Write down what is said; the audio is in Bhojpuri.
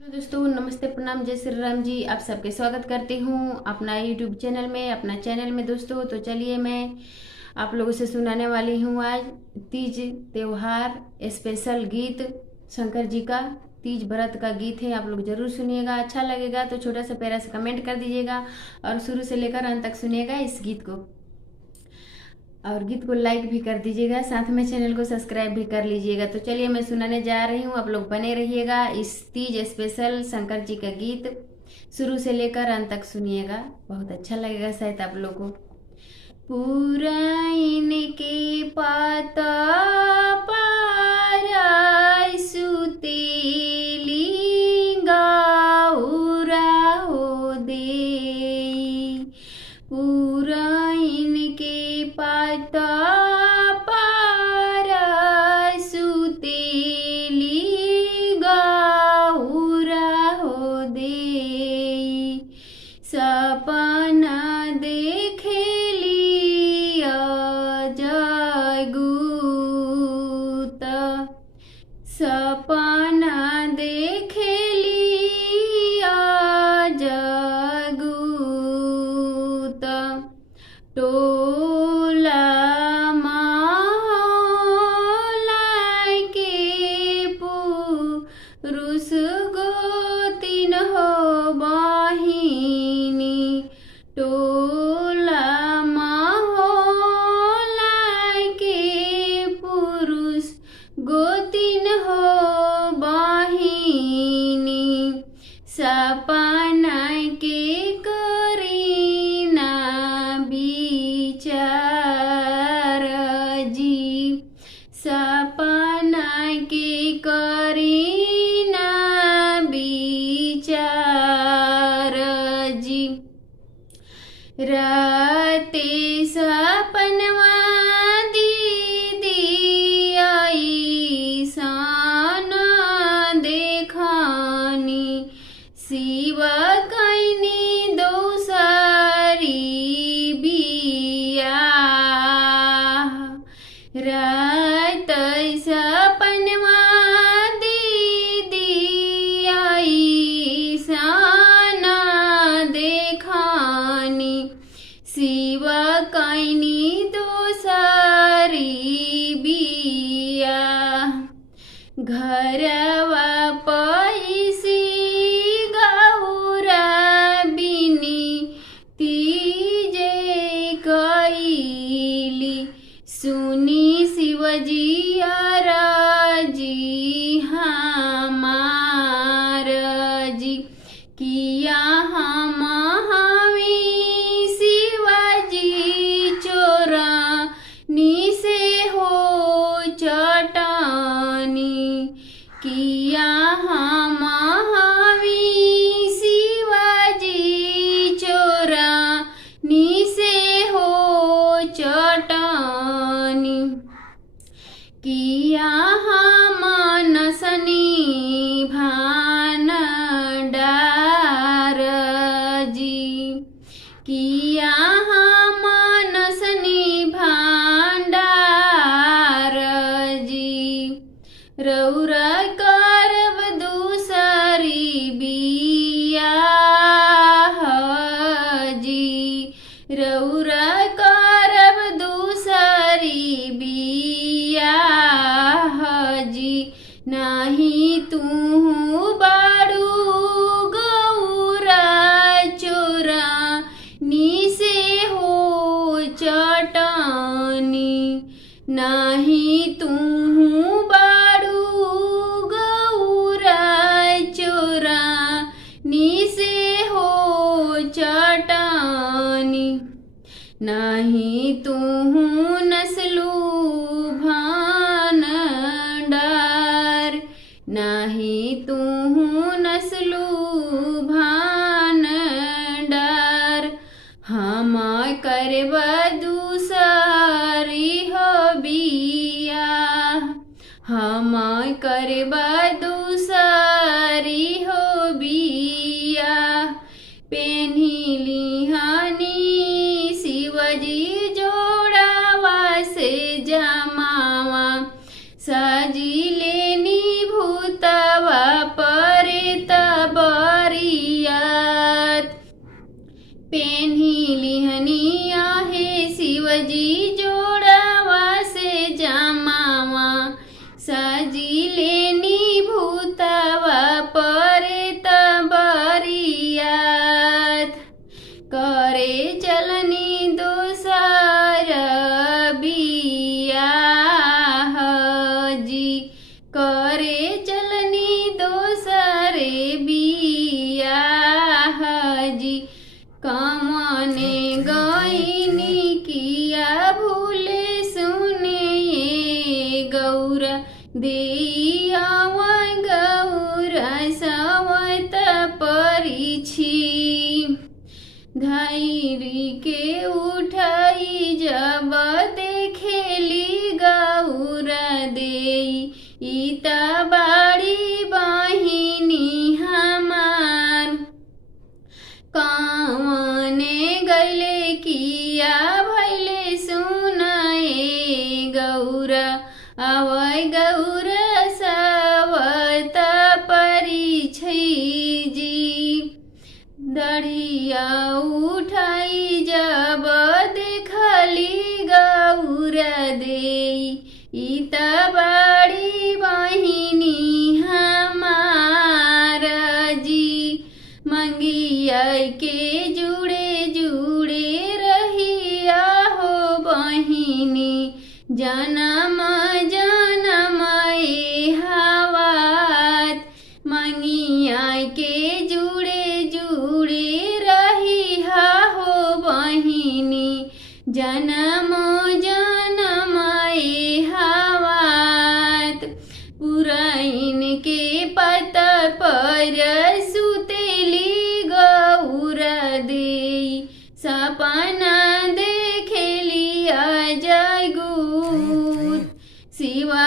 तो दोस्तों नमस्ते प्रणाम जय श्री राम जी। आप सबके स्वागत करती हूँ अपना यूट्यूब चैनल में दोस्तों। तो चलिए मैं आप लोगों से सुनाने वाली हूँ आज तीज त्योहार स्पेशल गीत। शंकर जी का तीज व्रत का गीत है, आप लोग जरूर सुनिएगा। अच्छा लगेगा तो छोटा सा प्यारा सा कमेंट कर दीजिएगा और शुरू से लेकर अंत तक सुनिएगा इस गीत को, और गीत को लाइक भी कर दीजिएगा, साथ में चैनल को सब्सक्राइब भी कर लीजिएगा। तो चलिए मैं सुनाने जा रही हूँ, आप लोग बने रहिएगा। इस तीज स्पेशल शंकर जी का गीत शुरू से लेकर अंत तक सुनिएगा, बहुत अच्छा लगेगा शायद आप लोगों को। पुराइन के पाता पाराय सुतेली गाउरा हो देई। पुराइन के पाता पाराय सुतेली गाउरा हो देई। सपना देखेली जगूत, सपना देखेली जगूत। टोला महलाई के पुरुष गोतिन हो बहिनी। टोला महलाई के पुरुष गोतिन हो बहिनी। सपना के करीना विचार जी। सपना के करीना विचार जी। राते सपनवा दीदी आई सान देखानी। शिव कैनी दोसारी बियाह। रात सपनवा दीदी आई सान देखानी। शिव कैनी दोसारी बियाह। घरवा पैसी गौरा बिनी तीजे कैली। सुनी शिवजी राजी हमार जी। किया हम हमी शिवाजी चोरा से हो चटानी। किया हम हमी शिवाजी चोरा से हो चटानी। किया हम नसनी भान डार जी। किया हम नसनी भांडार जी। रौरा करब दूसरी बियाह जी। रौरा करब दूसरी बियाह जी। नहीं तू बाड़ू गौरा चोरा से हो चटानी। नहीं तू बाड़ू गौरा चोरा से हो चटानी। नहीं तू नस्लू भान डार। नहीं तू नस्लू भान डार। हम करब दूसरी हो बियाह। हम करब दूसरी हो बियाह। पेन्ही लिहानी शिवजी जोड़ा जी जोड़वा से जमावा सजी लेनी भूतवा परे तबरियात करे चलनी दोसर बियाह जी करे चलनी दोसरे बियाह जी कमने गईनी किया भूले सुने गौरा देया गौरा सवत परिछि धैर्य के उठाई जब देखेली गौरा देई इता बाड़ी बहिनी हमार कवने गैले किया भैले सुनाए गौरा आवै गौरा सवत परिछि जी दढ़िया उठाई जब देखली गौरा देई इता बाड़ी बहिनी हमार जी मंगिया के जुड़े जुड़े रहिया हो बहिनी जन्म जन्म हवात मंगिया के जुड़े जुड़े रहिया हो बहिनी जन्म जन्म हवात पुराइन के पत पर सुतेली गौरा देई सपना देखेली अजय गुत शिवा